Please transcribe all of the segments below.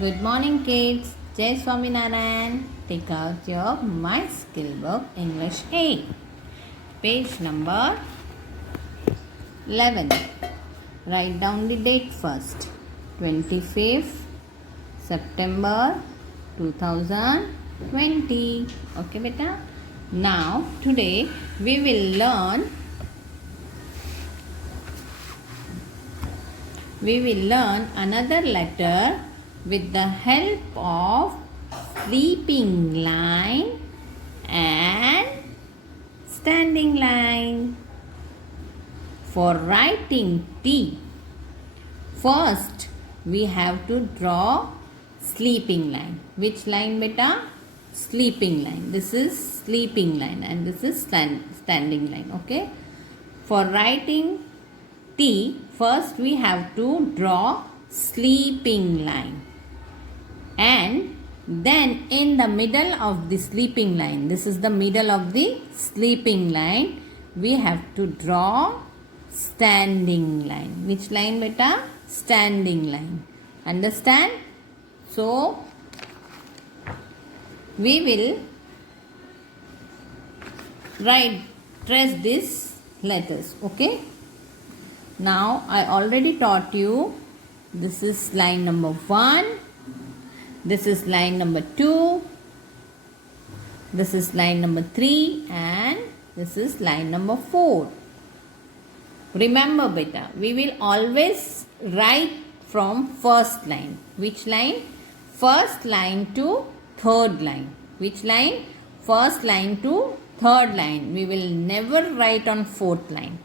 Good morning, kids. Jai Swaminarayan. Take out your My Skill Book English 8. Page number 11. Write down the date first. 25th September 2020. Okay, beta? Now, today we will learn another letter with the help of sleeping line and standing line. For writing T, first we have to draw sleeping line. Which line, beta? Sleeping line. This is sleeping line and this is standing line. Okay. For writing T, first we have to draw sleeping line. And then in the middle of the sleeping line, this is the middle of the sleeping line, we have to draw standing line. Which line, beta? Standing line. Understand? So, we will trace these letters. Okay? Now, I already taught you, this is line number 1, this is line number 2, this is line number 3 and this is line number 4. Remember, beta, we will always write from first line. Which line? First line to third line. Which line? First line to third line. We will never write on fourth line.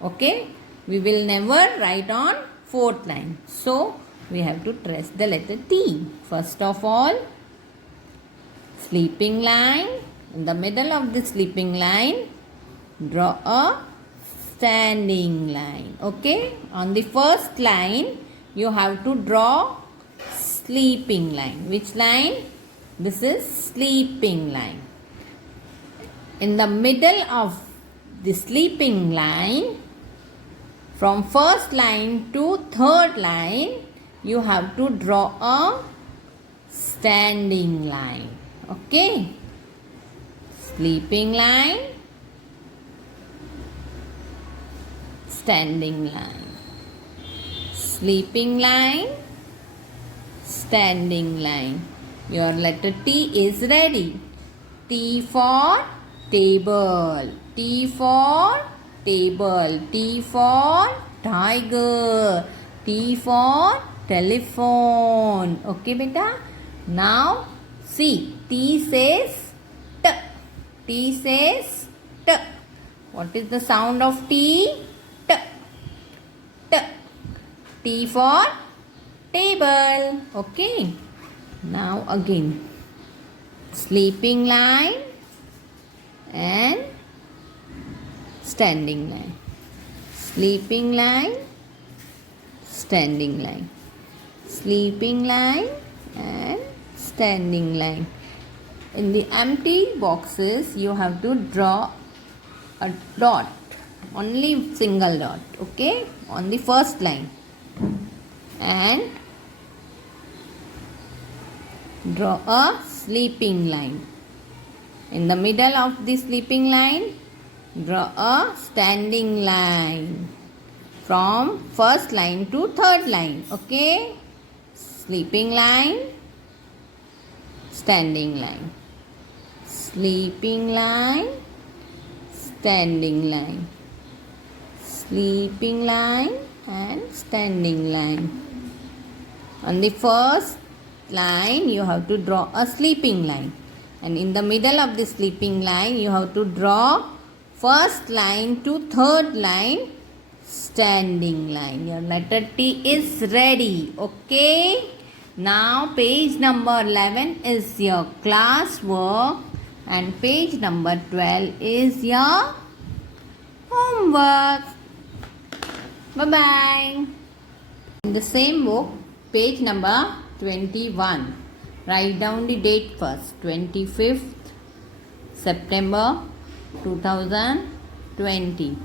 Okay? We will never write on fourth line. So, we have to trace the letter T. First of all, sleeping line. In the middle of the sleeping line, draw a standing line. Okay? On the first line, you have to draw sleeping line. Which line? This is sleeping line. In the middle of the sleeping line, from first line to third line, you have to draw a standing line. Okay? Sleeping line, standing line. Sleeping line, standing line. Your letter T is ready. T for table. T for table. T for tiger. T for telephone. Okay, beta? Now, see. T says T. T says T. What is the sound of T? T. T. T for table. Okay. Now again. Sleeping line and standing line. Sleeping line, standing line. Sleeping line and standing line. In the empty boxes, you have to draw a dot. Only single dot. Okay? On the first line. And draw a sleeping line. In the middle of the sleeping line, draw a standing line. From first line to third line. Okay? Sleeping line, standing line. Sleeping line, standing line. Sleeping line and standing line. On the first line, you have to draw a sleeping line. And in the middle of the sleeping line, you have to draw first line to third line, standing line. Your letter T is ready. Okay? Now, page number 11 is your class work and page number 12 is your homework. Bye-bye. In the same book, page number 21. Write down the date first. 25th September 2020.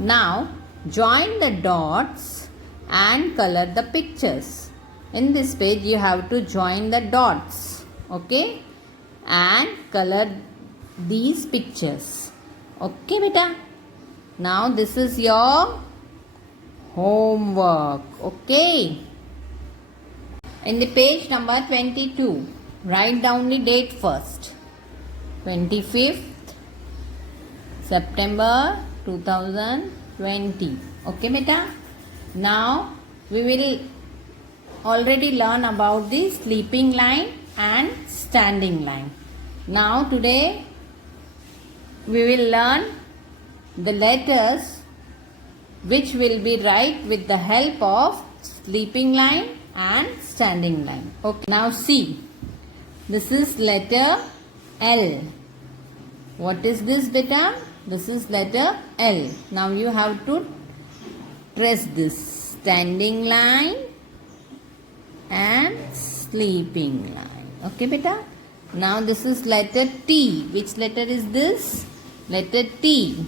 Now, join the dots and color the pictures. In this page you have to join the dots, okay, and color these pictures. Okay beta. Now this is your homework. Okay. In the page number 22, write down the date first. 25th September 2020. Okay beta. Now we will already learn about the sleeping line and standing line. Now today we will learn the letters which will be write with the help of sleeping line and standing line. Okay, now see, this is letter L. What is this beta? This is letter L. Now you have to trace this standing line and sleeping line. Okay beta. Now this is letter T. Which letter is this? Letter T.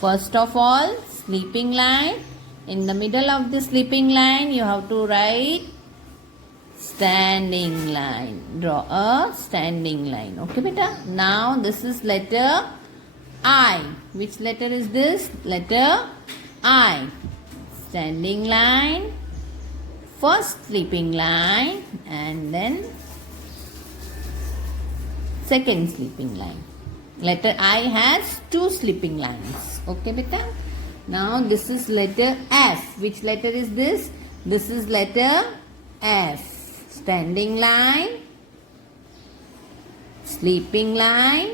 First of all, sleeping line. In the middle of the sleeping line, you have to write standing line. Draw a standing line. Okay, beta. Now this is letter I. Which letter is this? Letter I. Standing line. First sleeping line and then second sleeping line. Letter I has two sleeping lines. Okay, beta. Now this is letter F. Which letter is this? This is letter F. Standing line, sleeping line,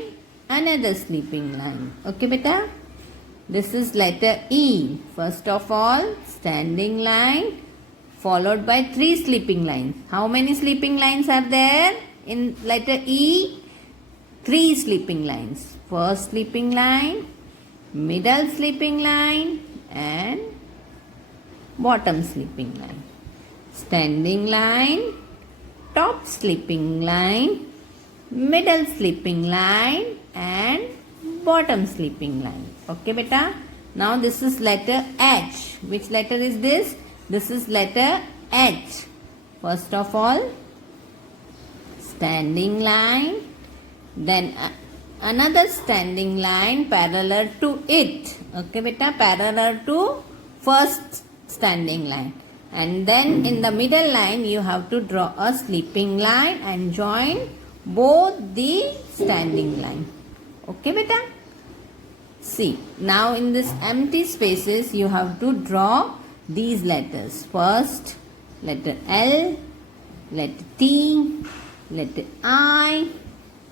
another sleeping line. Okay, beta. This is letter E. First of all, standing line followed by three sleeping lines. How many sleeping lines are there in letter E? Three sleeping lines. First sleeping line, middle sleeping line and bottom sleeping line. Standing line, top sleeping line, middle sleeping line and bottom sleeping line. Okay beta. Now this is letter H. Which letter is this? This is letter H. First of all, standing line, then another standing line parallel to it. Okay beta, parallel to first standing line. And then in the middle line you have to draw a sleeping line and join both the standing line. Okay beta. See, now in this empty spaces you have to draw these letters. First letter L, letter T, letter I,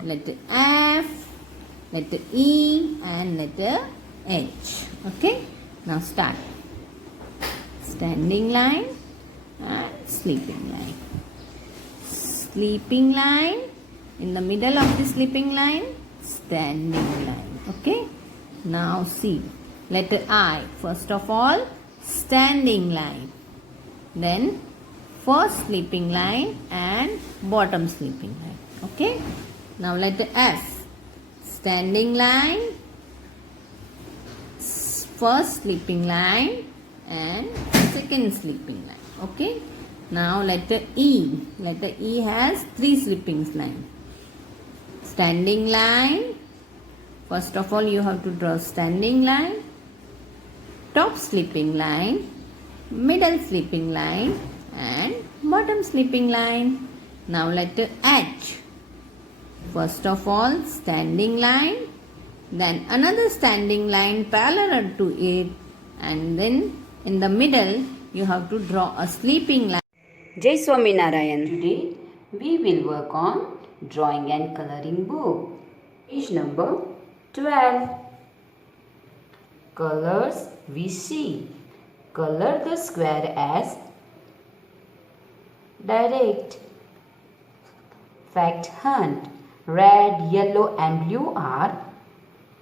letter F, letter E and letter H. Okay. Now start. Standing line and sleeping line. Sleeping line, in the middle of the sleeping line, standing line. Okay. Now see, letter I. First of all, standing line. Then first sleeping line and bottom sleeping line. Okay. Now letter F. Standing line, first sleeping line and second sleeping line. Okay. Now letter E. Letter E has three sleeping lines. Standing line. First of all you have to draw standing line, top sleeping line, middle sleeping line and bottom sleeping line. Now letter H. First of all standing line, then another standing line parallel to it and then in the middle you have to draw a sleeping line. Jai Swaminarayan. Today we will work on drawing and coloring book. Page number 12. Colors we see. Color the square as direct. Fact hunt. Red, yellow and blue are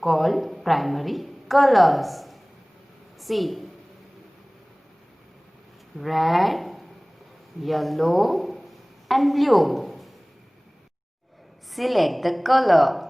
called primary colors. See. Red, yellow and blue. Select the color.